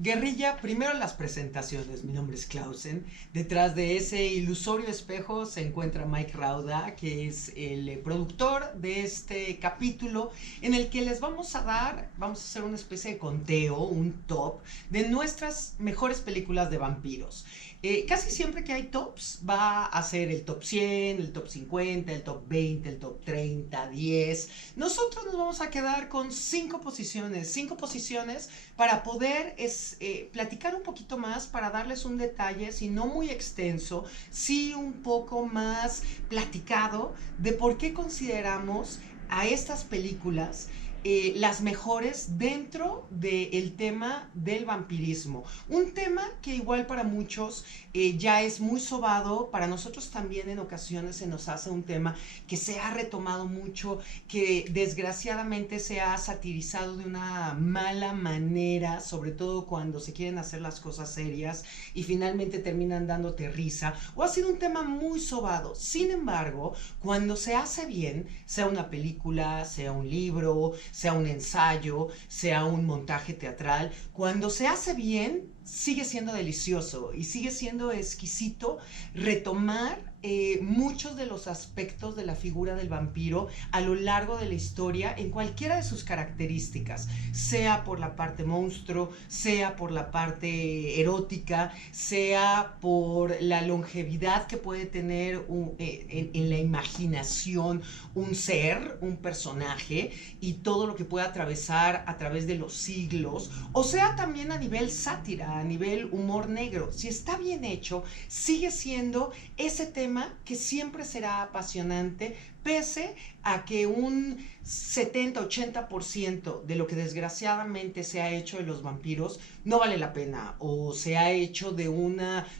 Guerrilla, primero las presentaciones. Mi nombre es Clausen. Detrás de ese ilusorio espejo se encuentra Mike Rauda, que es el productor de este capítulo en el que les vamos a hacer una especie de conteo, un top de nuestras mejores películas de vampiros. Casi siempre que hay tops va a ser el top 100, el top 50, el top 20, el top 30, 10. Nosotros nos vamos a quedar con 5 posiciones para poder platicar un poquito más, para darles un detalle, si no muy extenso, sí un poco más platicado de por qué consideramos a estas películas las mejores dentro del tema del vampirismo. Un tema que igual para muchos ya es muy sobado, para nosotros también en ocasiones se nos hace un tema que se ha retomado mucho, que desgraciadamente se ha satirizado de una mala manera, sobre todo cuando se quieren hacer las cosas serias y finalmente terminan dándote risa, o ha sido un tema muy sobado. Sin embargo, cuando se hace bien, sea una película, sea un libro, sea un ensayo, sea un montaje teatral, cuando se hace bien, sigue siendo delicioso y sigue siendo exquisito retomar muchos de los aspectos de la figura del vampiro a lo largo de la historia en cualquiera de sus características, sea por la parte monstruo, sea por la parte erótica, sea por la longevidad que puede tener en la imaginación un ser, un personaje, y todo lo que puede atravesar a través de los siglos, o sea también a nivel sátira, a nivel humor negro. Si está bien hecho, sigue siendo ese tema que siempre será apasionante, pese a que un 70-80% de lo que desgraciadamente se ha hecho de los vampiros no vale la pena o se ha hecho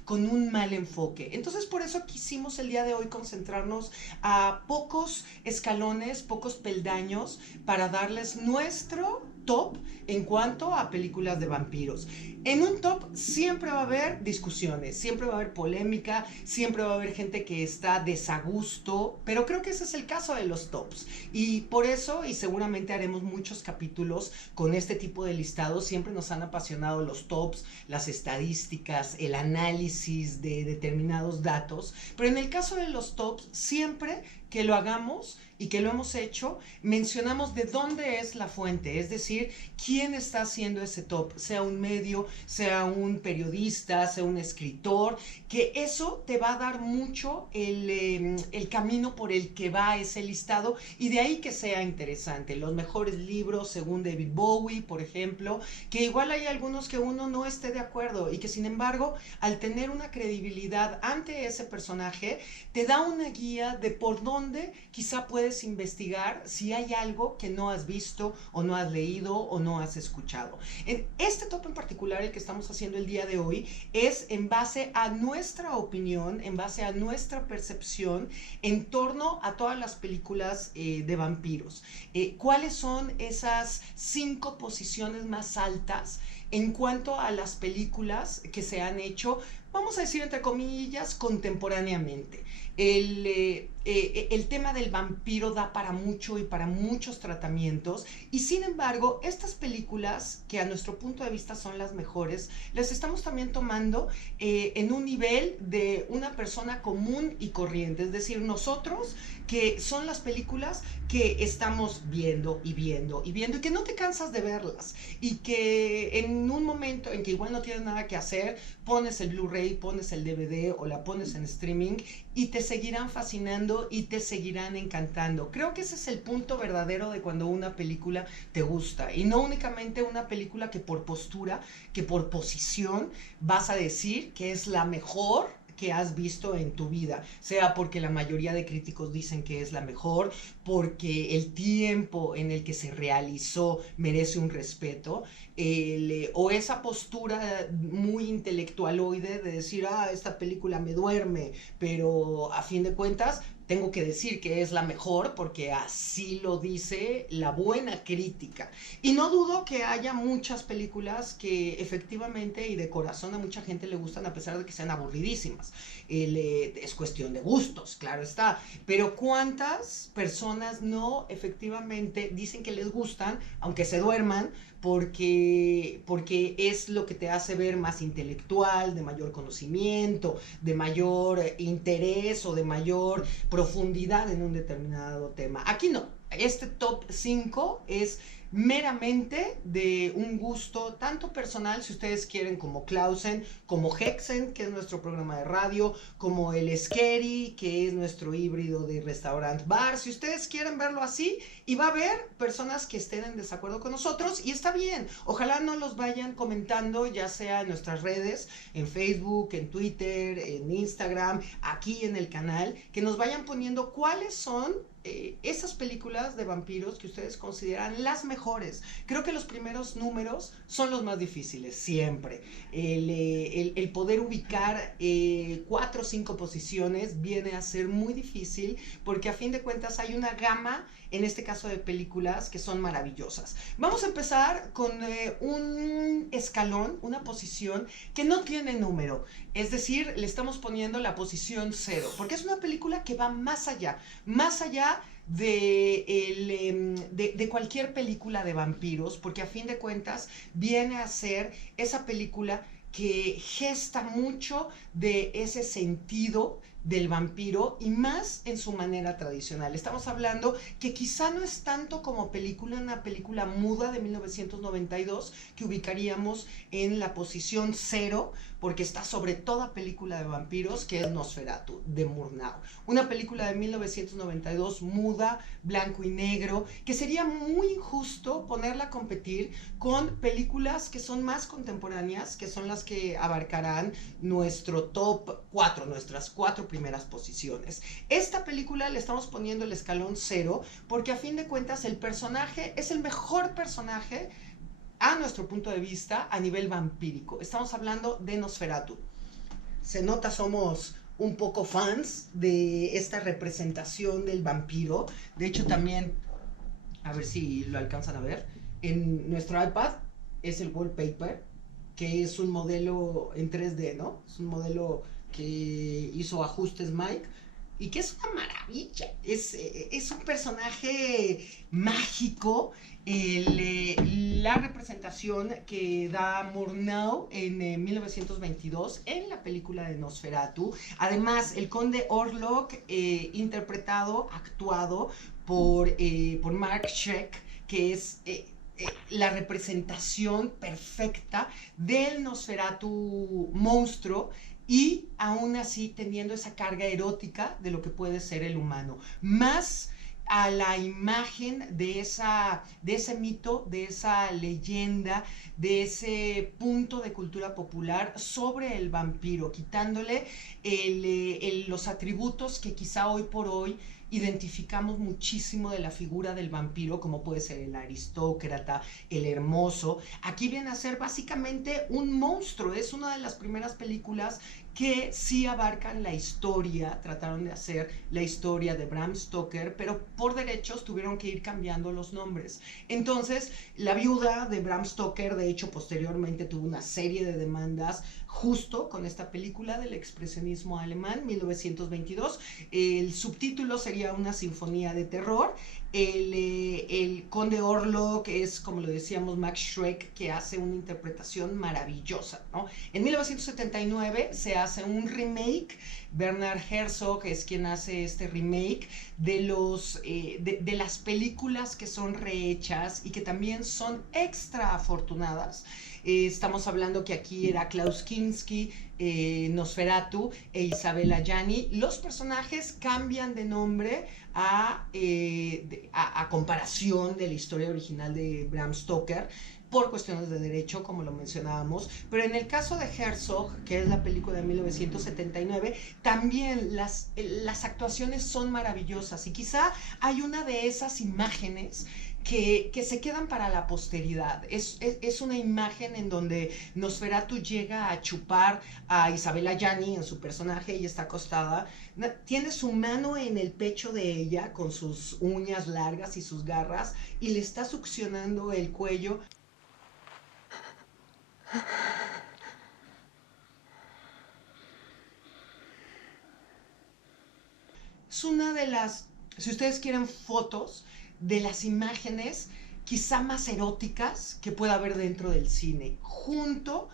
con un mal enfoque. Entonces por eso quisimos el día de hoy concentrarnos a pocos escalones, pocos peldaños, para darles nuestro top en cuanto a películas de vampiros. En un top siempre va a haber discusiones, siempre va a haber polémica, siempre va a haber gente que está desagusto, pero creo que ese es el caso de los tops. Y por eso, y seguramente haremos muchos capítulos con este tipo de listados, siempre nos han apasionado los tops, las estadísticas, el análisis de determinados datos, pero en el caso de los tops, siempre que lo hagamos y que lo hemos hecho, mencionamos de dónde es la fuente, es decir, quién está haciendo ese top, sea un medio, sea un periodista, sea un escritor, que eso te va a dar mucho el camino por el que va ese listado, y de ahí que sea interesante. Los mejores libros según David Bowie, por ejemplo, que igual hay algunos que uno no esté de acuerdo y que sin embargo, al tener una credibilidad ante ese personaje, te da una guía de por dónde quizá puedes investigar si hay algo que no has visto o no has leído o no has escuchado. En este top en particular, el que estamos haciendo el día de hoy, es en base a nuestra opinión, en base a nuestra percepción en torno a todas las películas de vampiros. ¿Cuáles son esas 5 posiciones más altas en cuanto a las películas que se han hecho, vamos a decir entre comillas, contemporáneamente? El tema del vampiro da para mucho y para muchos tratamientos, y sin embargo estas películas, que a nuestro punto de vista son las mejores, las estamos también tomando en un nivel de una persona común y corriente, es decir, nosotros, que son las películas que estamos viendo y viendo y viendo, y que no te cansas de verlas, y que en un momento en que igual no tienes nada que hacer, pones el Blu-ray, pones el DVD o la pones en streaming y te seguirán fascinando y te seguirán encantando. Creo que ese es el punto verdadero de cuando una película te gusta, y no únicamente una película que por postura, que por posición vas a decir que es la mejor que has visto en tu vida, sea porque la mayoría de críticos dicen que es la mejor, porque el tiempo en el que se realizó merece un respeto, o esa postura muy intelectualoide de decir, esta película me duerme, pero a fin de cuentas tengo que decir que es la mejor porque así lo dice la buena crítica. Y no dudo que haya muchas películas que efectivamente y de corazón a mucha gente le gustan a pesar de que sean aburridísimas. Es cuestión de gustos, claro está. Pero ¿cuántas personas no efectivamente dicen que les gustan, aunque se duerman, porque es lo que te hace ver más intelectual, de mayor conocimiento, de mayor interés o de mayor profundidad en un determinado tema? Aquí no. Este top 5 es meramente de un gusto tanto personal, si ustedes quieren, como Clausen, como Hexen, que es nuestro programa de radio, como el Scary, que es nuestro híbrido de restaurant bar. Si ustedes quieren verlo así, y va a haber personas que estén en desacuerdo con nosotros, y está bien. Ojalá no los vayan comentando, ya sea en nuestras redes, en Facebook, en Twitter, en Instagram, aquí en el canal, que nos vayan poniendo cuáles son esas películas de vampiros que ustedes consideran las mejores. Creo que los primeros números son los más difíciles, siempre. El poder ubicar 4 o 5 posiciones viene a ser muy difícil, porque a fin de cuentas hay una gama, en este caso de películas, que son maravillosas. Vamos a empezar con un escalón, una posición que no tiene número. Es decir, le estamos poniendo la posición 0, porque es una película que va más allá de cualquier película de vampiros, porque a fin de cuentas viene a ser esa película que gesta mucho de ese sentido del vampiro, y más en su manera tradicional. Estamos hablando que quizá no es tanto como película, una película muda de 1992 que ubicaríamos en la posición 0, porque está sobre toda película de vampiros, que es Nosferatu, de Murnau. Una película de 1992 muda, blanco y negro, que sería muy injusto ponerla a competir con películas que son más contemporáneas, que son las que abarcarán nuestro top 4, nuestras 4 primeras posiciones. Esta película le estamos poniendo el escalón 0, porque a fin de cuentas el personaje es el mejor personaje a nuestro punto de vista a nivel vampírico. Estamos hablando de Nosferatu. Se nota, somos un poco fans de esta representación del vampiro. De hecho, también, a ver si lo alcanzan a ver, en nuestro iPad es el wallpaper, que es un modelo en 3D, ¿no? Es un modelo que hizo ajustes Mike, y que es una maravilla. Es un personaje mágico. La representación que da Murnau en 1922 en la película de Nosferatu. Además, el conde Orlok, actuado por Mark Schreck, que es la representación perfecta del Nosferatu monstruo, y aún así teniendo esa carga erótica de lo que puede ser el humano, más a la imagen de ese mito, de esa leyenda, de ese punto de cultura popular sobre el vampiro, quitándole los atributos que quizá hoy por hoy identificamos muchísimo de la figura del vampiro, como puede ser el aristócrata, el hermoso. Aquí viene a ser básicamente un monstruo. Es una de las primeras películas que sí abarcan la historia, trataron de hacer la historia de Bram Stoker, pero por derechos tuvieron que ir cambiando los nombres. Entonces, la viuda de Bram Stoker, de hecho, posteriormente tuvo una serie de demandas justo con esta película del expresionismo alemán, 1922. El subtítulo sería Una sinfonía de terror. El conde Orlok es, como lo decíamos, Max Schreck, que hace una interpretación maravillosa, ¿no? En 1979 se hace un remake. Bernard Herzog es quien hace este remake de las películas que son rehechas y que también son extra afortunadas. Estamos hablando que aquí era Klaus Kinski, Nosferatu e Isabel Allani. Los personajes cambian de nombre a comparación de la historia original de Bram Stoker, por cuestiones de derecho, como lo mencionábamos. Pero en el caso de Herzog, que es la película de 1979, también las actuaciones son maravillosas, y quizá hay una de esas imágenes que se quedan para la posteridad. Es una imagen en donde Nosferatu llega a chupar a Isabella Gianni en su personaje, ella está acostada, tiene su mano en el pecho de ella con sus uñas largas y sus garras y le está succionando el cuello. Es una de las, si ustedes quieren fotos, de las imágenes quizá más eróticas que pueda haber dentro del cine, junto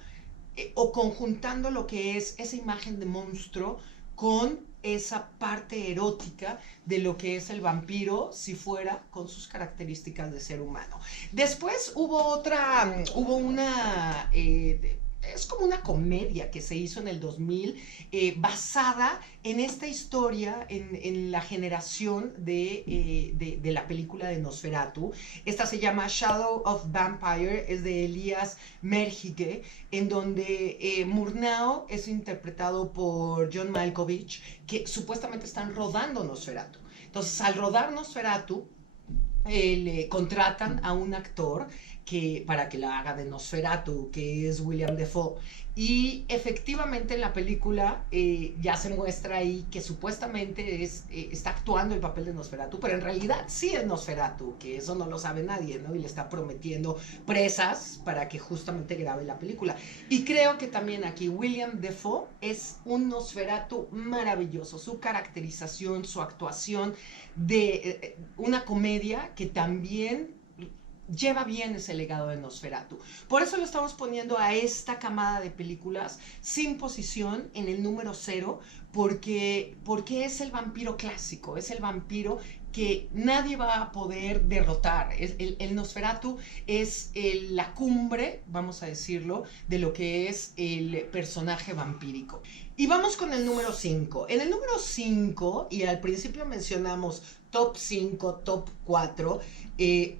o conjuntando lo que es esa imagen de monstruo con esa parte erótica de lo que es el vampiro si fuera con sus características de ser humano. Después hubo una es como una comedia que se hizo en el 2000 basada en esta historia, en la generación de la película de Nosferatu. Esta se llama Shadow of Vampire, es de Elias Merhige, en donde Murnau es interpretado por John Malkovich, que supuestamente están rodando Nosferatu. Entonces, al rodar Nosferatu, le contratan a un actor para que la haga de Nosferatu, que es William Dafoe. Y efectivamente en la película ya se muestra ahí que supuestamente está actuando el papel de Nosferatu, pero en realidad sí es Nosferatu, que eso no lo sabe nadie, ¿no? Y le está prometiendo presas para que justamente grabe la película. Y creo que también aquí William Dafoe es un Nosferatu maravilloso, su caracterización, su actuación de una comedia que también lleva bien ese legado de Nosferatu. Por eso lo estamos poniendo a esta camada de películas sin posición en el número 0, porque es el vampiro clásico, es el vampiro que nadie va a poder derrotar. El Nosferatu es la cumbre, vamos a decirlo, de lo que es el personaje vampírico. Y vamos con el número 5. En el número 5, y al principio mencionamos top 5, top 4,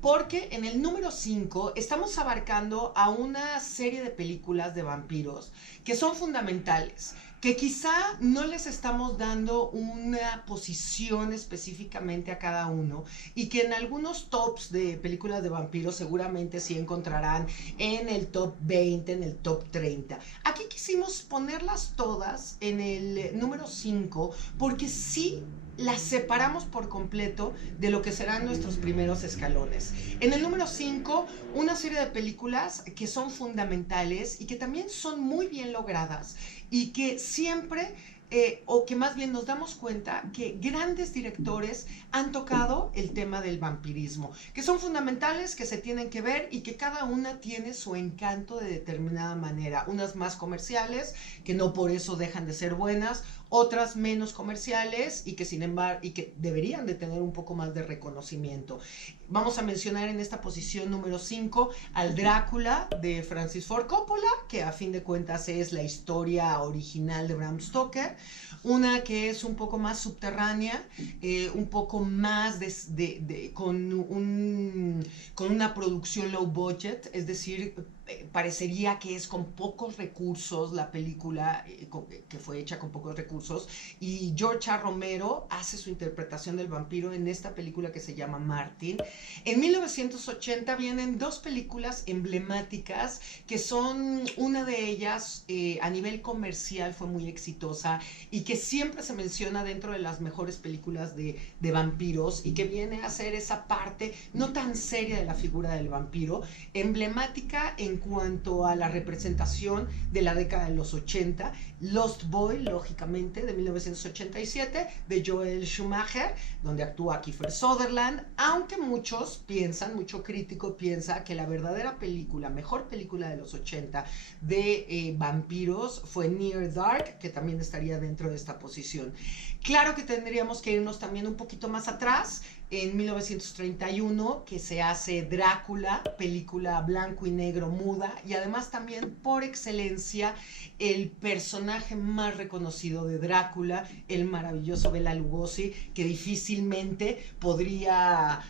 porque en el número 5 estamos abarcando a una serie de películas de vampiros que son fundamentales, que quizá no les estamos dando una posición específicamente a cada uno y que en algunos tops de películas de vampiros seguramente sí encontrarán en el top 20, en el top 30. Aquí quisimos ponerlas todas en el número 5 porque sí las separamos por completo de lo que serán nuestros primeros escalones. En el número 5, una serie de películas que son fundamentales y que también son muy bien logradas y que siempre o que más bien nos damos cuenta que grandes directores han tocado el tema del vampirismo, que son fundamentales, que se tienen que ver y que cada una tiene su encanto de determinada manera, unas más comerciales, que no por eso dejan de ser buenas, otras menos comerciales y que sin embargo y que deberían de tener un poco más de reconocimiento. Vamos a mencionar en esta posición número 5 al Drácula de Francis Ford Coppola, que a fin de cuentas es la historia original de Bram Stoker, una que es un poco más subterránea, un poco más con una producción low budget, es decir, parecería que es con pocos recursos la película, que fue hecha con pocos recursos, y George A. Romero hace su interpretación del vampiro en esta película que se llama Martin. En 1980 vienen dos películas emblemáticas que son, una de ellas a nivel comercial fue muy exitosa y que siempre se menciona dentro de las mejores películas de vampiros y que viene a ser esa parte no tan seria de la figura del vampiro, emblemática en cuanto a la representación de la década de los 80, Lost Boy, lógicamente, de 1987, de Joel Schumacher, donde actúa Kiefer Sutherland, aunque muchos piensan, mucho crítico piensa que la verdadera película, mejor película de los 80 de vampiros fue Near Dark, que también estaría dentro de esta posición. Claro que tendríamos que irnos también un poquito más atrás, en 1931, que se hace Drácula, película blanco y negro muda, y además también por excelencia el personaje más reconocido de Drácula, el maravilloso Bela Lugosi, que difícilmente podría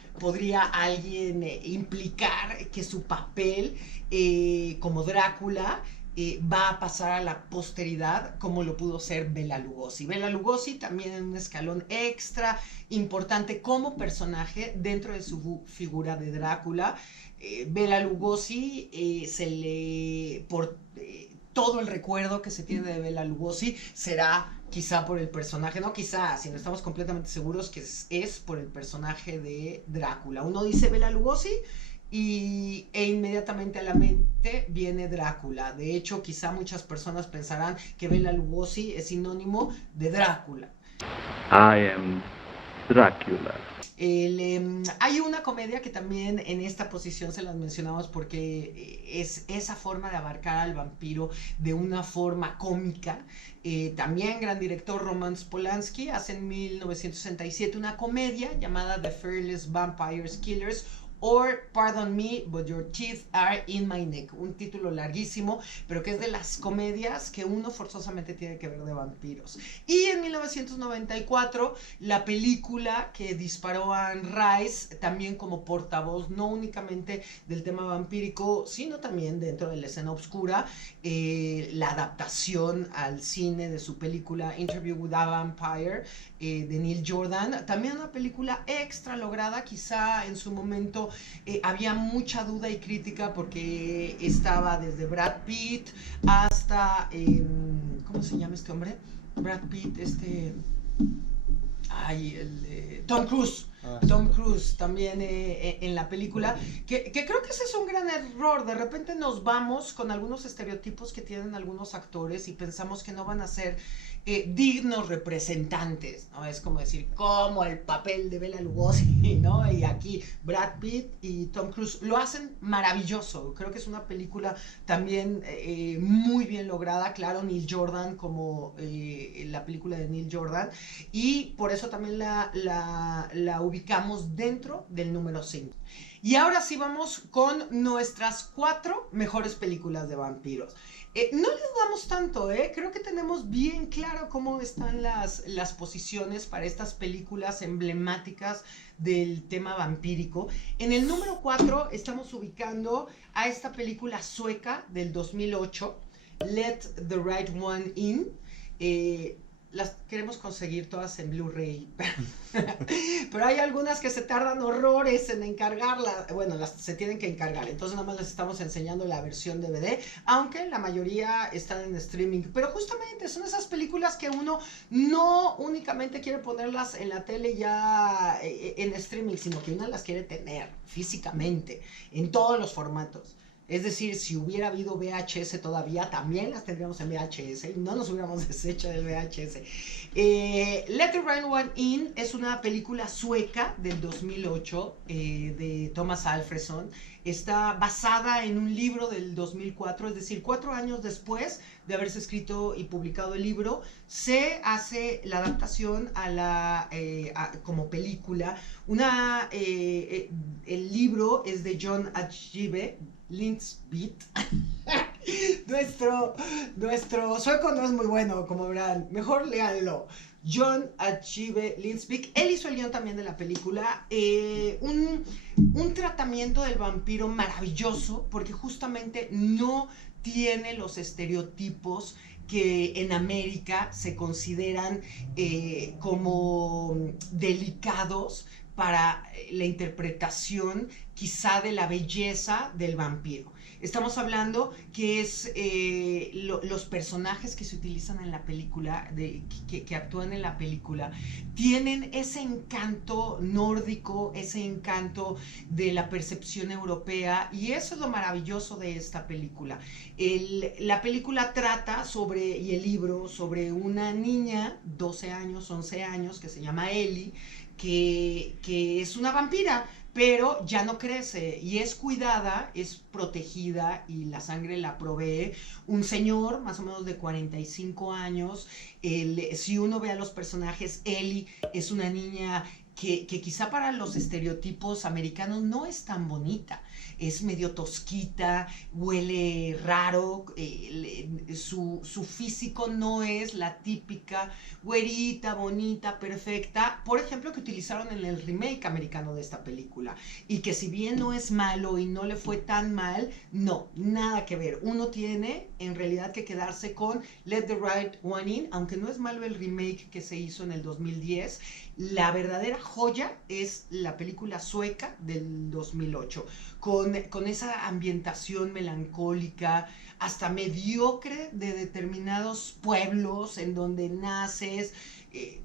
alguien implicar que su papel como Drácula va a pasar a la posteridad como lo pudo ser Bela Lugosi. Bela Lugosi también en un escalón extra importante como personaje dentro de su figura de Drácula. Bela Lugosi todo el recuerdo que se tiene de Bela Lugosi será quizá por el personaje, no quizá, sino estamos completamente seguros que es por el personaje de Drácula. Uno dice Bela Lugosi e inmediatamente a la mente viene Drácula. De hecho, quizá muchas personas pensarán que Bela Lugosi es sinónimo de Drácula. I am Dracula. Hay una comedia que también en esta posición se las mencionamos porque es esa forma de abarcar al vampiro de una forma cómica. También gran director Roman Polanski hace en 1967 una comedia llamada The Fearless Vampires Killers, or Pardon Me, But Your Teeth Are in My Neck. Un título larguísimo, pero que es de las comedias que uno forzosamente tiene que ver de vampiros. Y en 1994, la película que disparó a Anne Rice, también como portavoz, no únicamente del tema vampírico, sino también dentro de la escena oscura, la adaptación al cine de su película Interview with a Vampire, de Neil Jordan. También una película extra lograda, quizá en su momento había mucha duda y crítica porque estaba desde Brad Pitt hasta ¿cómo se llama este hombre? Brad Pitt, Tom Cruise. Tom Cruise también en la película, que creo que ese es un gran error. De repente nos vamos con algunos estereotipos que tienen algunos actores y pensamos que no van a ser dignos representantes, ¿no? Es como decir, como el papel de Bela Lugosi, ¿no? Y aquí Brad Pitt y Tom Cruise lo hacen maravilloso. Creo que es una película también muy bien lograda. Claro, Neil Jordan, como la película de Neil Jordan, y por eso también la ubicamos dentro del número 5. Y ahora sí vamos con nuestras 4 mejores películas de vampiros. No les damos tanto, creo que tenemos bien claro cómo están las posiciones para estas películas emblemáticas del tema vampírico. En el número 4 estamos ubicando a esta película sueca del 2008, Let the Right One In. Las queremos conseguir todas en Blu-ray, pero hay algunas que se tardan horrores en encargarlas. Bueno, se tienen que encargar, entonces nada más les estamos enseñando la versión DVD, aunque la mayoría están en streaming. Pero justamente son esas películas que uno no únicamente quiere ponerlas en la tele ya en streaming, sino que uno las quiere tener físicamente, en todos los formatos. Es decir, si hubiera habido VHS todavía, también las tendríamos en VHS y no nos hubiéramos deshecho del VHS. Let the Right One In es una película sueca del 2008 de Thomas Alfredson. Está basada en un libro del 2004, es decir, 4 años después de haberse escrito y publicado el libro, se hace la adaptación como película. El libro es de John Ajvide Lindqvist. Nuestro sueco no es muy bueno, como verán. Mejor léanlo. John Ajvide Lindqvist. Él hizo el guión también de la película. Un tratamiento del vampiro maravilloso, porque justamente no tiene los estereotipos que en América se consideran como delicados para la interpretación quizá de la belleza del vampiro. Estamos hablando que es los personajes que se utilizan en la película, que actúan en la película, tienen ese encanto nórdico, ese encanto de la percepción europea, y eso es lo maravilloso de esta película. La película trata y el libro, sobre una niña, 12 años, 11 años, que se llama Ellie, que es una vampira, pero ya no crece y es cuidada, es protegida y la sangre la provee un señor más o menos de 45 años. Si uno ve a los personajes, Ellie es una niña que quizá para los estereotipos americanos no es tan bonita. Es medio tosquita, huele raro, su físico no es la típica güerita, bonita, perfecta, por ejemplo, que utilizaron en el remake americano de esta película. Y que si bien no es malo y no le fue tan mal, no, nada que ver. Uno tiene en realidad que quedarse con Let the Right One In, aunque no es malo el remake que se hizo en el 2010. La verdadera joya es la película sueca del 2008, con esa ambientación melancólica, hasta mediocre de determinados pueblos en donde naces,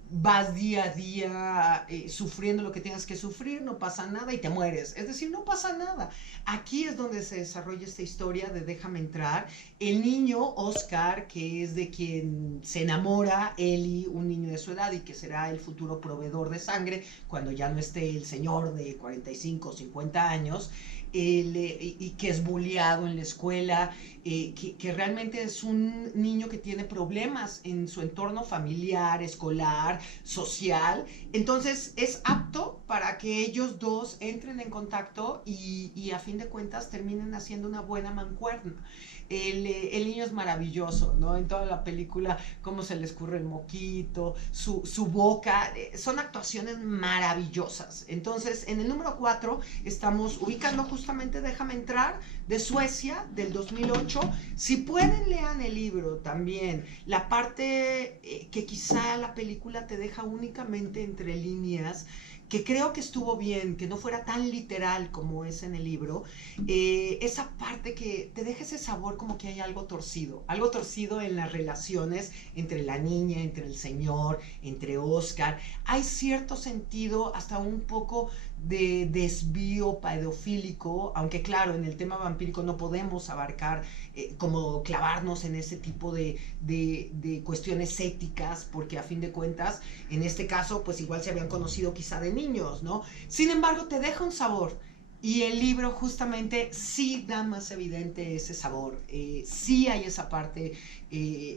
vas día a día sufriendo lo que tengas que sufrir, no pasa nada y te mueres. Es decir, no pasa nada. Aquí es donde se desarrolla esta historia de Déjame entrar. El niño, Oscar, que es de quien se enamora Ellie, un niño de su edad y que será el futuro proveedor de sangre cuando ya no esté el señor de 45 o 50 años, y que es bulliado en la escuela, que realmente es un niño que tiene problemas en su entorno familiar, escolar, social. Entonces es apto para que ellos dos entren en contacto y a fin de cuentas terminen haciendo una buena mancuerna. El niño es maravilloso, ¿no? En toda la película, cómo se le escurre el moquito, su boca, son actuaciones maravillosas. Entonces, en el número 4 estamos ubicando justamente Déjame entrar, de Suecia, del 2008. Si pueden, lean el libro también. La parte que quizá la película te deja únicamente entre líneas, que creo que estuvo bien, que no fuera tan literal como es en el libro, esa parte que te deja ese sabor como que hay algo torcido en las relaciones entre la niña, entre el señor, entre Oscar. Hay cierto sentido, hasta un poco de desvío pedofílico, aunque claro, en el tema vampírico no podemos abarcar, como clavarnos en ese tipo de cuestiones éticas, porque a fin de cuentas, en este caso, pues igual se habían conocido quizá de niños, ¿no? Sin embargo, te deja un sabor. Y el libro justamente sí da más evidente ese sabor, sí hay esa parte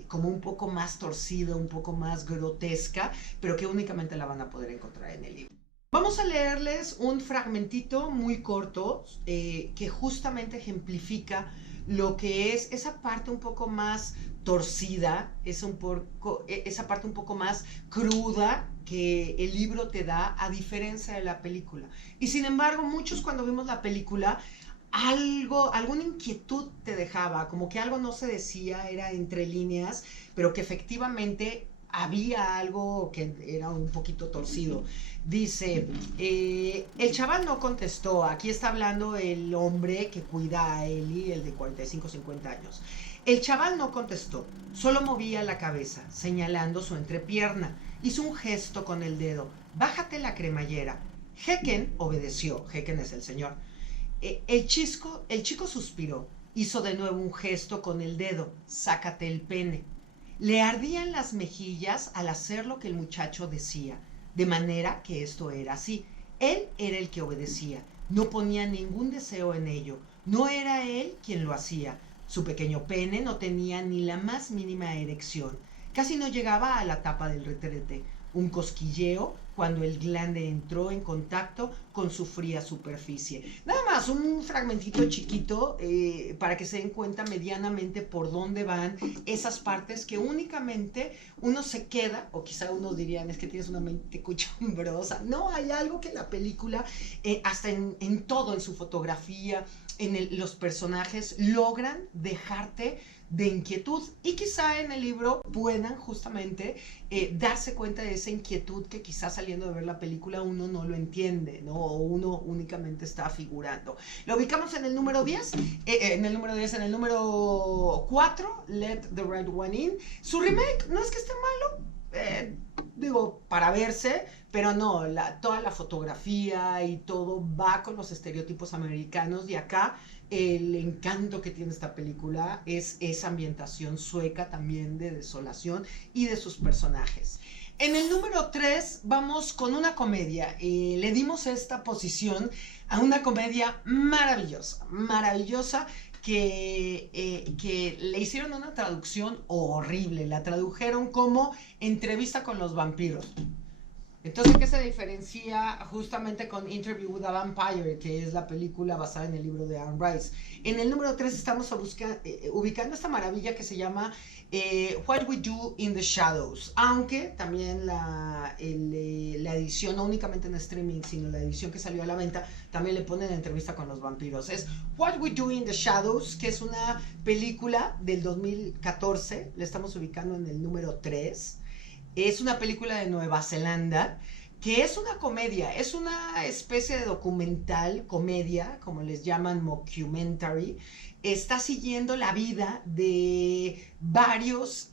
como un poco más torcida, un poco más grotesca, pero que únicamente la van a poder encontrar en el libro. Vamos a leerles un fragmentito muy corto que justamente ejemplifica lo que es esa parte un poco más torcida, esa parte un poco más cruda que el libro te da a diferencia de la película. Y sin embargo, muchos cuando vimos la película, alguna inquietud te dejaba, como que algo no se decía, era entre líneas, pero que efectivamente había algo que era un poquito torcido. Dice, el chaval no contestó, aquí está hablando el hombre que cuida a Ellie, el de 45 o 50 años. El chaval no contestó, solo movía la cabeza, señalando su entrepierna. Hizo un gesto con el dedo, bájate la cremallera. Hecken obedeció, Hecken es el señor. El chico suspiró, hizo de nuevo un gesto con el dedo, sácate el pene. Le ardían las mejillas al hacer lo que el muchacho decía, de manera que esto era así. Él era el que obedecía, no ponía ningún deseo en ello, no era él quien lo hacía. Su pequeño pene no tenía ni la más mínima erección, casi no llegaba a la tapa del retrete. Un cosquilleo cuando el glande entró en contacto con su fría superficie. Nada más un fragmentito chiquito para que se den cuenta medianamente por dónde van esas partes que únicamente uno se queda, o quizá unos dirían es que tienes una mente cochambrosa. No, hay algo que la película, hasta en todo, en su fotografía, los personajes, logran dejarte de inquietud, y quizá en el libro puedan justamente darse cuenta de esa inquietud que quizá saliendo de ver la película uno no lo entiende, ¿no? O uno únicamente está figurando. Lo ubicamos en el número 10, en el número 4, Let the Right One In. Su remake no es que esté malo, digo, para verse, pero no, toda la fotografía y todo va con los estereotipos americanos, y acá el encanto que tiene esta película es esa ambientación sueca también de desolación y de sus personajes. En el número 3 vamos con una comedia. Le dimos esta posición a una comedia maravillosa, maravillosa, que le hicieron una traducción horrible. La tradujeron como Entrevista con los vampiros. Entonces, ¿qué se diferencia justamente con Interview with a Vampire, que es la película basada en el libro de Anne Rice? En el número 3 estamos ubicando esta maravilla que se llama What We Do in the Shadows, aunque también la edición, no únicamente en streaming, sino la edición que salió a la venta, también le ponen entrevista con los vampiros. Es What We Do in the Shadows, que es una película del 2014, la estamos ubicando en el número 3. Es una película de Nueva Zelanda que es una comedia, es una especie de documental, comedia, como les llaman mockumentary. Está siguiendo la vida de varios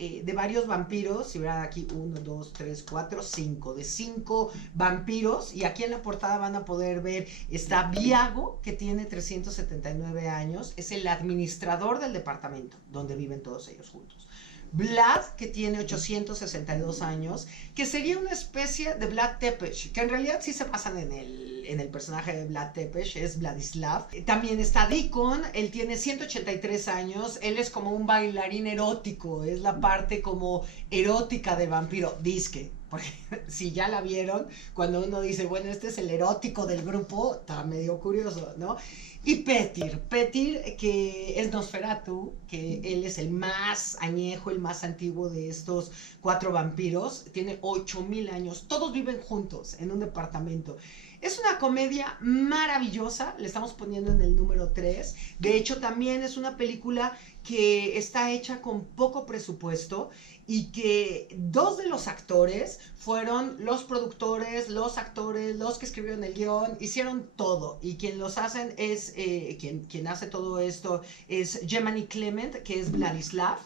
vampiros. Y verán aquí 1, 2, 3, 4, 5. De 5 vampiros. Y aquí en la portada van a poder ver, está Viago, que tiene 379 años. Es el administrador del departamento, donde viven todos ellos juntos. Vlad, que tiene 862 años, que sería una especie de Vlad Tepes, que en realidad sí se basan en el personaje de Vlad Tepes, es Vladislav. También está Deacon, él tiene 183 años, él es como un bailarín erótico, es la parte como erótica del vampiro, disque. Porque si ya la vieron, cuando uno dice, bueno, este es el erótico del grupo, está medio curioso, ¿no? Y Petir, que es Nosferatu, que él es el más añejo, el más antiguo de estos 4 vampiros, tiene 8000 años, todos viven juntos en un departamento. Es una comedia maravillosa, le estamos poniendo en el número 3. De hecho, también es una película que está hecha con poco presupuesto y que 2 de los actores fueron los productores, los actores, los que escribieron el guión, hicieron todo. Y quien los hacen es, quien hace todo esto es Jemani Clement, que es Vladislav.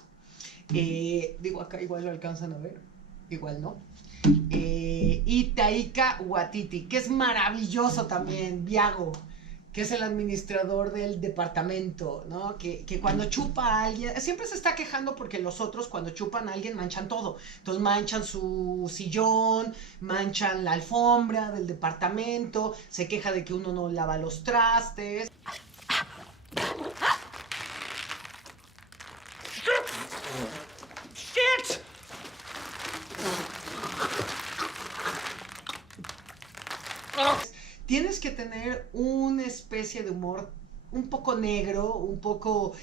Digo, acá igual lo alcanzan a ver, igual no. Y Taika Waititi, que es maravilloso también, Viago, que es el administrador del departamento, ¿no? Que cuando chupa a alguien, siempre se está quejando porque los otros cuando chupan a alguien manchan todo. Entonces manchan su sillón, manchan la alfombra del departamento, se queja de que uno no lava los trastes. ¡Shit! Tienes que tener una especie de humor un poco negro, un poco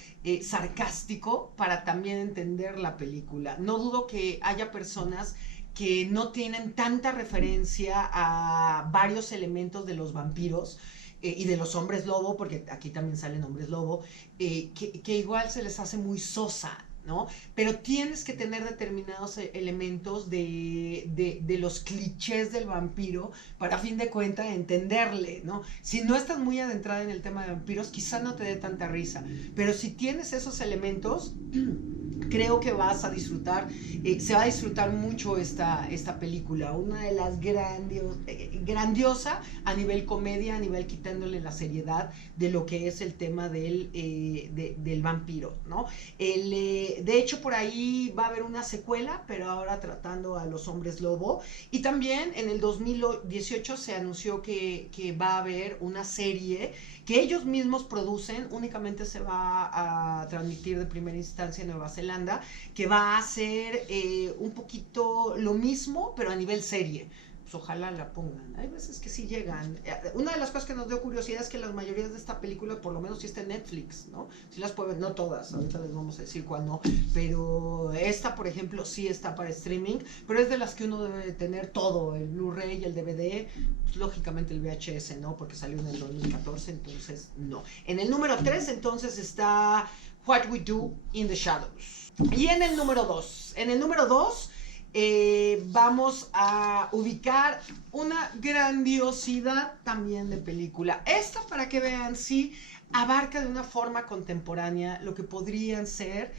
sarcástico para también entender la película. No dudo que haya personas que no tienen tanta referencia a varios elementos de los vampiros y de los hombres lobo, porque aquí también salen hombres lobo, que igual se les hace muy sosa, ¿no? Pero tienes que tener determinados elementos de los clichés del vampiro para a fin de cuentas entenderle, ¿no? Si no estás muy adentrada en el tema de vampiros, quizá no te dé tanta risa, pero si tienes esos elementos, creo que vas a disfrutar, se va a disfrutar mucho esta película, una de las grandiosa a nivel comedia, a nivel quitándole la seriedad de lo que es el tema del vampiro, ¿no? De hecho, por ahí va a haber una secuela, pero ahora tratando a los hombres lobo. Y también en el 2018 se anunció que va a haber una serie que ellos mismos producen, únicamente se va a transmitir de primera instancia en Nueva Zelanda, que va a ser un poquito lo mismo, pero a nivel serie. Pues ojalá la pongan. Hay veces que sí llegan. Una de las cosas que nos dio curiosidad es que las mayorías de esta película, por lo menos sí está en Netflix, ¿no? Sí las pueden, no todas, ahorita les vamos a decir cuál no, pero esta, por ejemplo, sí está para streaming, pero es de las que uno debe tener todo, el Blu-ray, el DVD, pues lógicamente el VHS, ¿no? Porque salió en el 2014, entonces no. En el número 3, entonces está What We Do in the Shadows. Y en el número 2, vamos a ubicar una grandiosidad también de película. Esta, para que vean, sí abarca de una forma contemporánea lo que podrían ser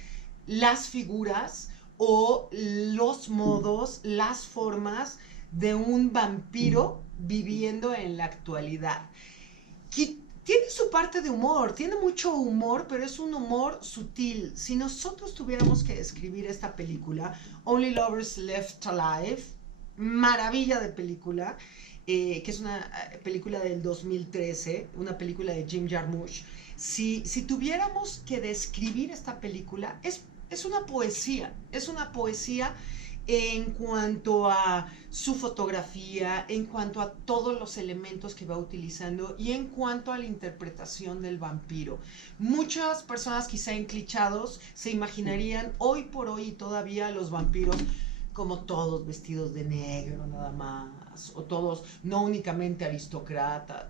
las figuras o los modos, las formas de un vampiro viviendo en la actualidad. Tiene su parte de humor, tiene mucho humor, pero es un humor sutil. Si nosotros tuviéramos que describir esta película, Only Lovers Left Alive, maravilla de película, que es una película del 2013, una película de Jim Jarmusch. Si tuviéramos que describir esta película, es una poesía en cuanto a su fotografía, en cuanto a todos los elementos que va utilizando y en cuanto a la interpretación del vampiro. Muchas personas quizá enclichados se imaginarían hoy por hoy todavía los vampiros como todos vestidos de negro nada más, o todos no únicamente aristócratas,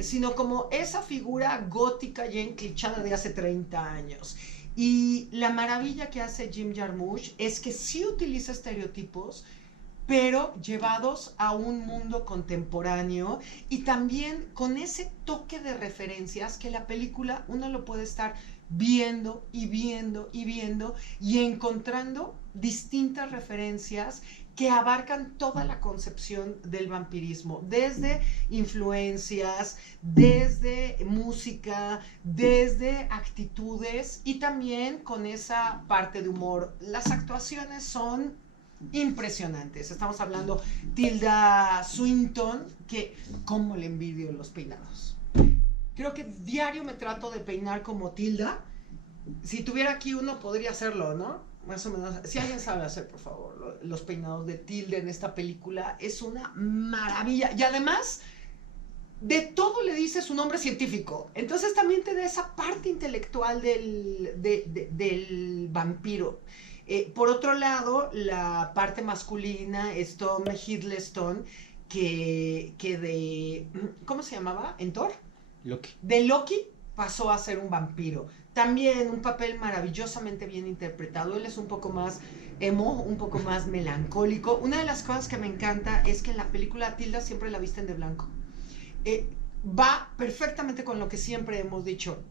sino como esa figura gótica ya enclichada de hace 30 años. Y la maravilla que hace Jim Jarmusch es que sí utiliza estereotipos, pero llevados a un mundo contemporáneo y también con ese toque de referencias que la película uno lo puede estar viendo y viendo y viendo y encontrando distintas referencias que abarcan toda la concepción del vampirismo, desde influencias, desde música, desde actitudes y también con esa parte de humor. Las actuaciones son impresionantes. Estamos hablando Tilda Swinton, que cómo le envidio los peinados. Creo que diario me trato de peinar como Tilda. Si tuviera aquí uno podría hacerlo, ¿no? Más o menos. Si alguien sabe hacer, por favor, los peinados de Tilda en esta película, es una maravilla. Y además, de todo le dice su nombre científico. Entonces también te da esa parte intelectual del vampiro. Por otro lado, la parte masculina es Tom Hiddleston, que de... ¿Cómo se llamaba? ¿En Thor? Loki. De Loki pasó a ser un vampiro. También un papel maravillosamente bien interpretado. Él es un poco más emo, un poco más melancólico. Una de las cosas que me encanta es que en la película Tilda siempre la visten de blanco. Va perfectamente con lo que siempre hemos dicho.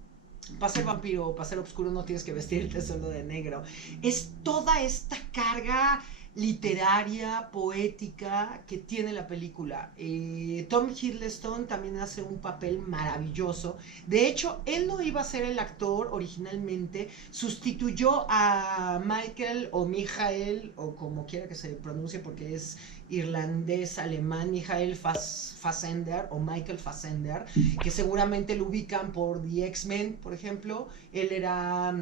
Para ser vampiro o para ser oscuro no tienes que vestirte solo de negro. Es toda esta carga literaria, poética que tiene la película. Tom Hiddleston también hace un papel maravilloso. De hecho, él no iba a ser el actor originalmente, sustituyó a Michael o Michael, o como quiera que se pronuncie porque es irlandés, alemán, Michael Fassbender o Michael Fassbender, que seguramente lo ubican por The X-Men, por ejemplo. Él era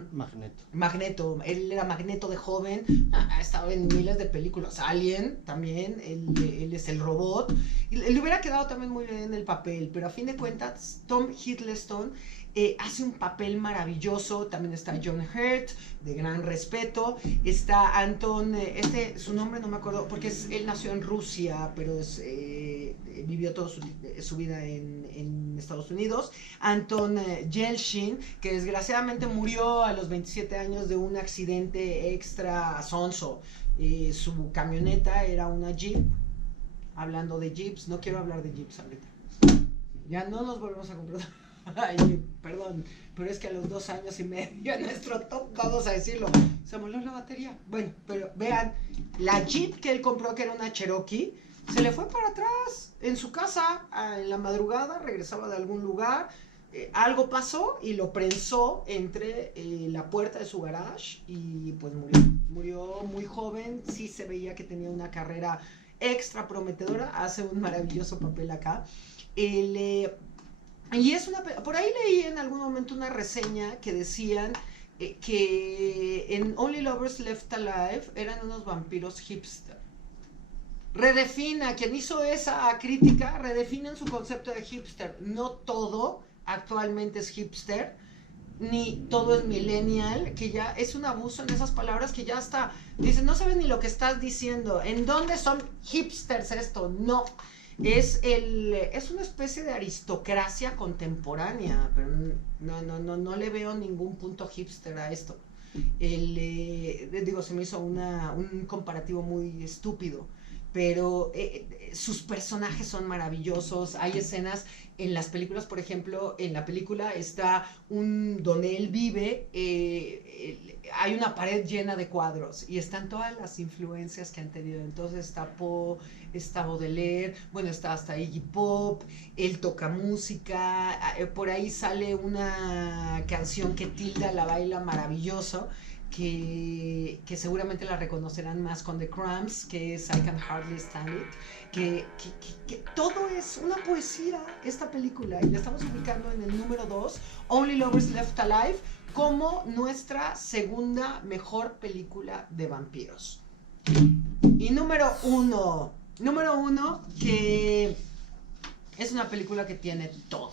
Magneto, él era Magneto de joven, ha estado en miles de películas, Alien también, él es el robot, y le hubiera quedado también muy bien en el papel, pero a fin de cuentas Tom Hiddleston hace un papel maravilloso. También está John Hurt, de gran respeto. Está Anton, su nombre no me acuerdo, porque él nació en Rusia, pero vivió toda su vida en Estados Unidos. Anton Yelchin, que desgraciadamente murió a los 27 años de un accidente extra sonso. Su camioneta era una Jeep. Hablando de Jeeps, no quiero hablar de Jeeps ahorita. Ya no nos volvemos a comprar. Ay, perdón, pero es que a los 2 años y medio nuestro top, vamos a decirlo, se moló la batería. Bueno, pero vean, la Jeep que él compró, que era una Cherokee, se le fue para atrás en su casa en la madrugada, regresaba de algún lugar, algo pasó y lo prensó entre la puerta de su garage y pues murió muy joven. Sí se veía que tenía una carrera extra prometedora, hace un maravilloso papel acá. Y por ahí leí en algún momento una reseña que decían que en Only Lovers Left Alive eran unos vampiros hipster. Redefina, quien hizo esa crítica, redefinen su concepto de hipster. No todo actualmente es hipster, ni todo es millennial, que ya es un abuso en esas palabras que ya hasta dicen, no sabes ni lo que estás diciendo. ¿En dónde son hipsters esto? No. Es una especie de aristocracia contemporánea, pero no le veo ningún punto hipster a esto. Se me hizo un comparativo muy estúpido, pero sus personajes son maravillosos. Hay escenas en las películas, por ejemplo, en la película está donde él vive, hay una pared llena de cuadros y están todas las influencias que han tenido. Entonces está Poe, está Baudelaire, bueno, está hasta Iggy Pop, él toca música, por ahí sale una canción que Tilda la baila maravilloso, que seguramente la reconocerán más con The Cramps, que es I Can Hardly Stand It, que todo es una poesía esta película, y la estamos ubicando en el número 2, Only Lovers Left Alive, como nuestra segunda mejor película de vampiros. Y número uno, que es una película que tiene todo.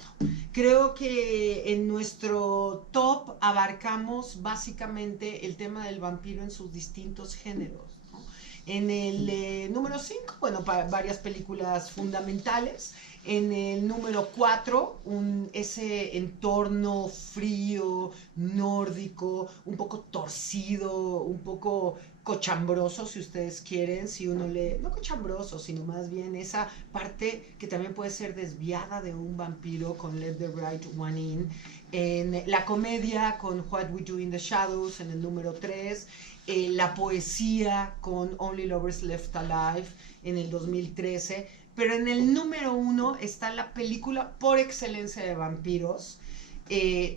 Creo que en nuestro top abarcamos básicamente el tema del vampiro en sus distintos géneros, ¿no? En el número 5, bueno, varias películas fundamentales. En el número 4, ese entorno frío, nórdico, un poco torcido, un poco cochambroso, si ustedes quieren, si uno lee, no cochambroso, sino más bien esa parte que también puede ser desviada de un vampiro con Let the Right One In. En la comedia con What We Do in the Shadows, en el número 3. La poesía con Only Lovers Left Alive, en el 2013. Pero en el número 1 está la película por excelencia de vampiros,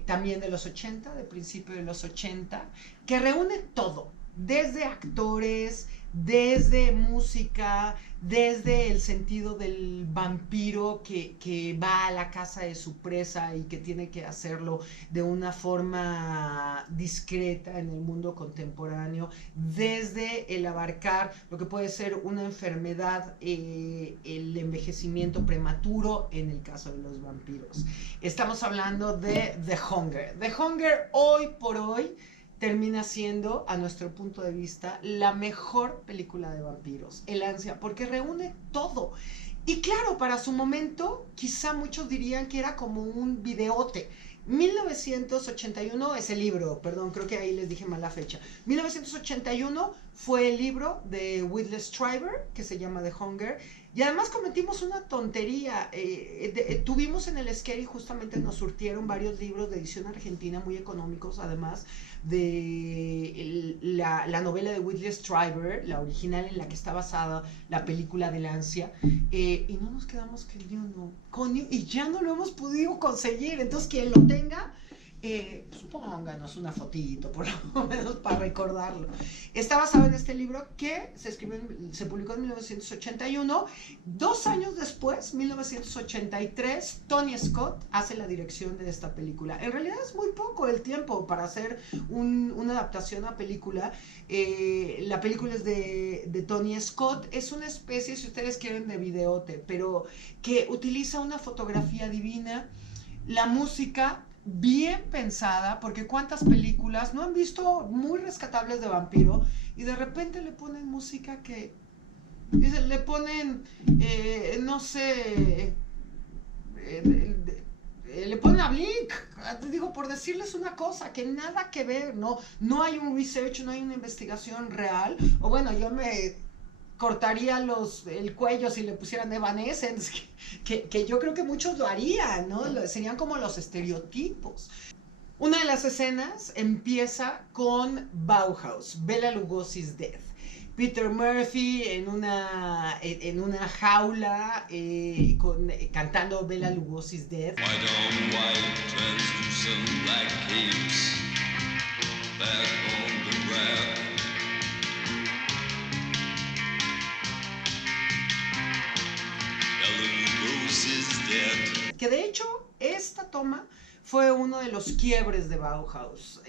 también de los 80, de principio de los 80, que reúne todo, desde actores, desde música, desde el sentido del vampiro que va a la casa de su presa y que tiene que hacerlo de una forma discreta en el mundo contemporáneo, desde el abarcar lo que puede ser una enfermedad, el envejecimiento prematuro en el caso de los vampiros. Estamos hablando de The Hunger. The Hunger hoy por hoy termina siendo, a nuestro punto de vista, la mejor película de vampiros, El Ansia, porque reúne todo. Y claro, para su momento, quizá muchos dirían que era como un videote. 1981 es el libro, perdón, creo que ahí les dije mal la fecha. 1981 fue el libro de Whitley Strieber, que se llama The Hunger. Y además cometimos una tontería. Tuvimos en el Scary, justamente nos surtieron varios libros de edición argentina muy económicos, además de la novela de Whitley Strieber, la original en la que está basada la película del Ansia, y no nos quedamos que yo no, coño, y ya no lo hemos podido conseguir. Entonces quien lo tenga, pues pónganos una fotito por lo menos para recordarlo. Está basado en este libro que se publicó en 1981. 2 años después, 1983, Tony Scott hace la dirección de esta película. En realidad es muy poco el tiempo para hacer una adaptación a película. La película es de Tony Scott. Es una especie, si ustedes quieren, de videote, pero que utiliza una fotografía divina, la música bien pensada, porque cuántas películas no han visto muy rescatables de vampiro y de repente le ponen música que le ponen no sé, le ponen a Blink, digo, por decirles una cosa que nada que ver, no hay un research, no hay una investigación real. O bueno, yo me cortaría el cuello si le pusieran Evanescence, que yo creo que muchos lo harían, ¿no? Serían como los estereotipos. Una de las escenas empieza con Bauhaus, Bela Lugosi's Death. Peter Murphy en una jaula cantando Bela Lugosi's Death. White on white, translucent black capes, back on the rack. Que de hecho, esta toma fue uno de los quiebres de Bauhaus,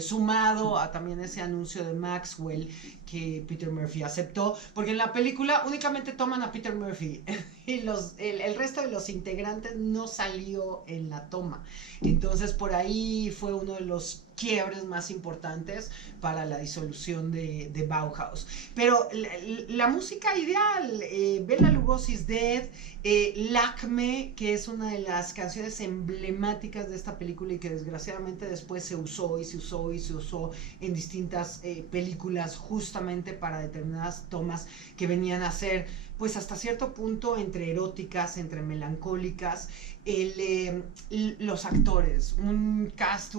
sumado a también ese anuncio de Maxwell que Peter Murphy aceptó, porque en la película únicamente toman a Peter Murphy y el resto de los integrantes no salió en la toma. Entonces por ahí fue uno de los quiebres más importantes para la disolución de Bauhaus. Pero la música ideal, Bela Lugosi's Dead, Lacme, que es una de las canciones emblemáticas de esta película y que desgraciadamente después se usó en distintas películas justamente para determinadas tomas que venían a ser pues hasta cierto punto entre eróticas, entre melancólicas. Los actores, un cast,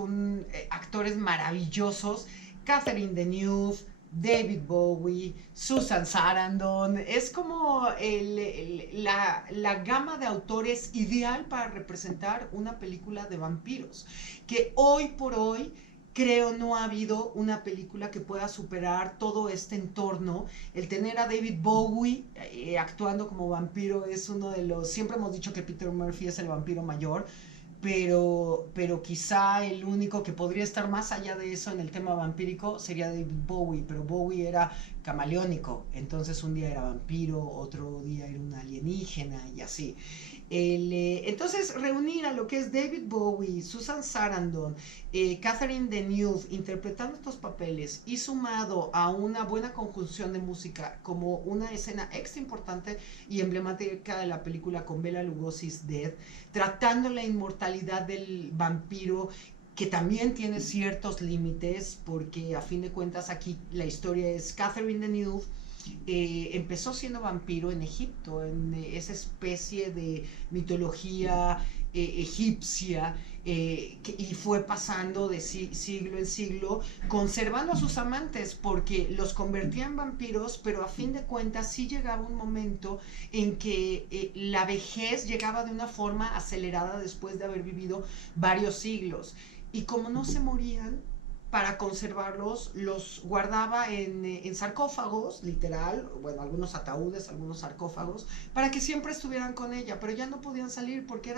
actores maravillosos, Catherine Deneuve, David Bowie, Susan Sarandon. Es como la gama de autores ideal para representar una película de vampiros, que hoy por hoy creo no ha habido una película que pueda superar todo este entorno. El tener a David Bowie actuando como vampiro es uno de los... Siempre hemos dicho que Peter Murphy es el vampiro mayor. pero quizá el único que podría estar más allá de eso en el tema vampírico sería David Bowie, pero Bowie era camaleónico, entonces un día era vampiro, otro día era un alienígena y así. Entonces reunir a lo que es David Bowie, Susan Sarandon, Catherine Deneuve interpretando estos papeles y sumado a una buena conjunción de música como una escena extra importante y emblemática de la película con Bela Lugosi's Death, tratando la inmortalidad del vampiro que también tiene ciertos límites porque a fin de cuentas aquí la historia es Catherine Deneuve empezó siendo vampiro en Egipto, en esa especie de mitología egipcia, y fue pasando de siglo en siglo, conservando a sus amantes porque los convertía en vampiros, pero a fin de cuentas sí llegaba un momento en que la vejez llegaba de una forma acelerada después de haber vivido varios siglos. Y como no se morían, para conservarlos, los guardaba en sarcófagos, literal, bueno, algunos ataúdes, algunos sarcófagos, para que siempre estuvieran con ella, pero ya no podían salir porque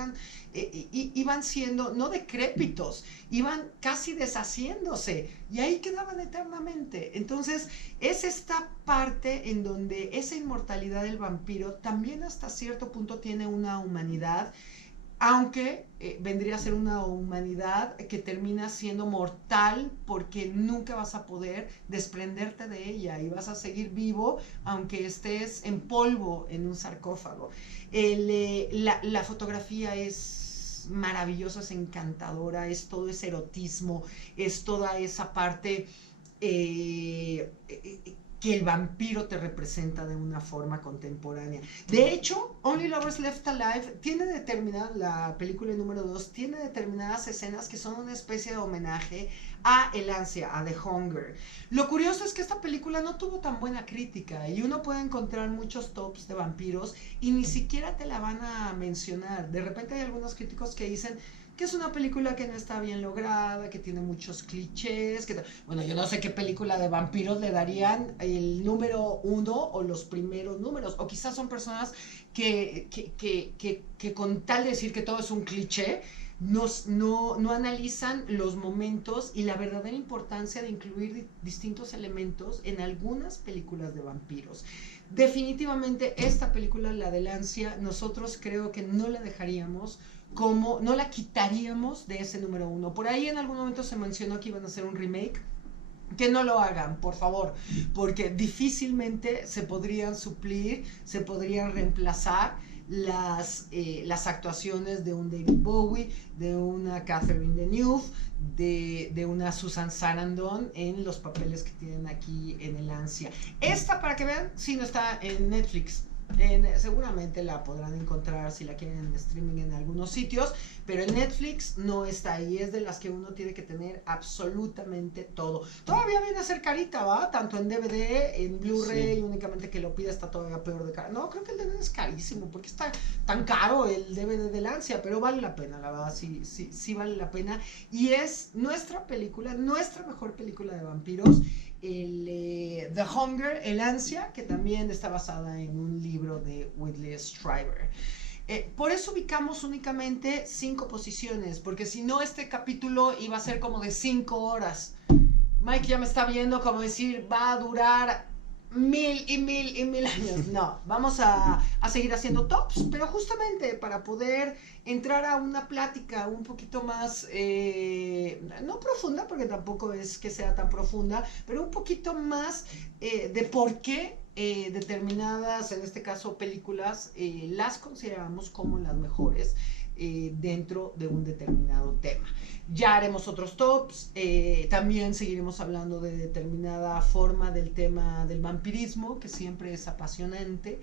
iban siendo, no decrépitos, iban casi deshaciéndose, y ahí quedaban eternamente. Entonces, es esta parte en donde esa inmortalidad del vampiro también hasta cierto punto tiene una humanidad, aunque vendría a ser una humanidad que termina siendo mortal porque nunca vas a poder desprenderte de ella y vas a seguir vivo aunque estés en polvo en un sarcófago. La fotografía es maravillosa, es encantadora, es todo ese erotismo, es toda esa parte que el vampiro te representa de una forma contemporánea. De hecho, Only Lovers Left Alive tiene determinadas, la película número 2, tiene determinadas escenas que son una especie de homenaje a El Ansia, a The Hunger. Lo curioso es que esta película no tuvo tan buena crítica y uno puede encontrar muchos tops de vampiros y ni siquiera te la van a mencionar. De repente hay algunos críticos que dicen que es una película que no está bien lograda, que tiene muchos clichés, bueno, yo no sé qué película de vampiros le darían el número 1 o los primeros números, o quizás son personas que con tal de decir que todo es un cliché, no analizan los momentos y la verdadera importancia de incluir distintos elementos en algunas películas de vampiros. Definitivamente esta película, la del Ansia, nosotros creo que no la dejaríamos como, no la quitaríamos de ese número 1. Por ahí en algún momento se mencionó que iban a hacer un remake. Que no lo hagan, por favor, porque difícilmente se podrían suplir, se podrían reemplazar las actuaciones de un David Bowie, de una Catherine Deneuve, de una Susan Sarandon en los papeles que tienen aquí en El Ansia. Esta, para que vean, sí no está en Netflix. Seguramente la podrán encontrar si la quieren en streaming en algunos sitios, pero en Netflix no está ahí. Es de las que uno tiene que tener absolutamente todo. Todavía viene a ser carita, ¿va? Tanto en DVD, en Blu-ray, sí. Únicamente que lo pida está todavía peor de cara. No, creo que el DVD es carísimo, porque está tan caro el DVD de Lancia, pero vale la pena, la verdad, sí vale la pena. Y es nuestra película, nuestra mejor película de vampiros. The Hunger, El Ansia, que también está basada en un libro de Whitley Strieber. Por eso ubicamos únicamente 5 posiciones, porque si no este capítulo iba a ser como de 5 horas. Mike ya me está viendo como decir, va a durar 1000 y 1000 y 1000 años. No, vamos a seguir haciendo tops, pero justamente para poder entrar a una plática un poquito más, no profunda, porque tampoco es que sea tan profunda, pero un poquito más de por qué determinadas, en este caso películas, las consideramos como las mejores dentro de un determinado tema. Ya haremos otros tops, también seguiremos hablando de determinada forma del tema del vampirismo, que siempre es apasionante.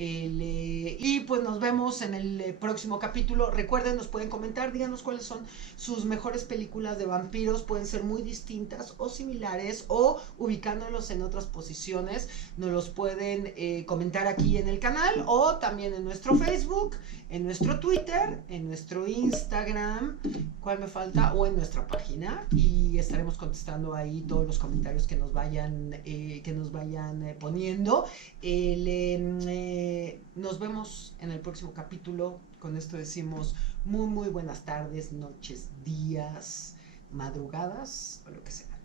Y pues nos vemos en el próximo capítulo. Recuerden, nos pueden comentar, díganos cuáles son sus mejores películas de vampiros. Pueden ser muy distintas o similares, o ubicándolos en otras posiciones. Nos los pueden comentar aquí en el canal, o también en nuestro Facebook, en nuestro Twitter, en nuestro Instagram, ¿cuál me falta? O en nuestra página, y estaremos contestando ahí todos los comentarios que nos vayan poniendo. Nos vemos en el próximo capítulo. Con esto decimos muy buenas tardes, noches, días, madrugadas o lo que sea.